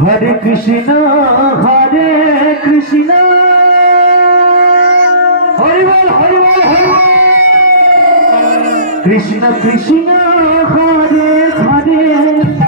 হরে Krishna হরে Krishna. হরিবল হরিবল হরিবল। Krishna Krishna Hare Hare.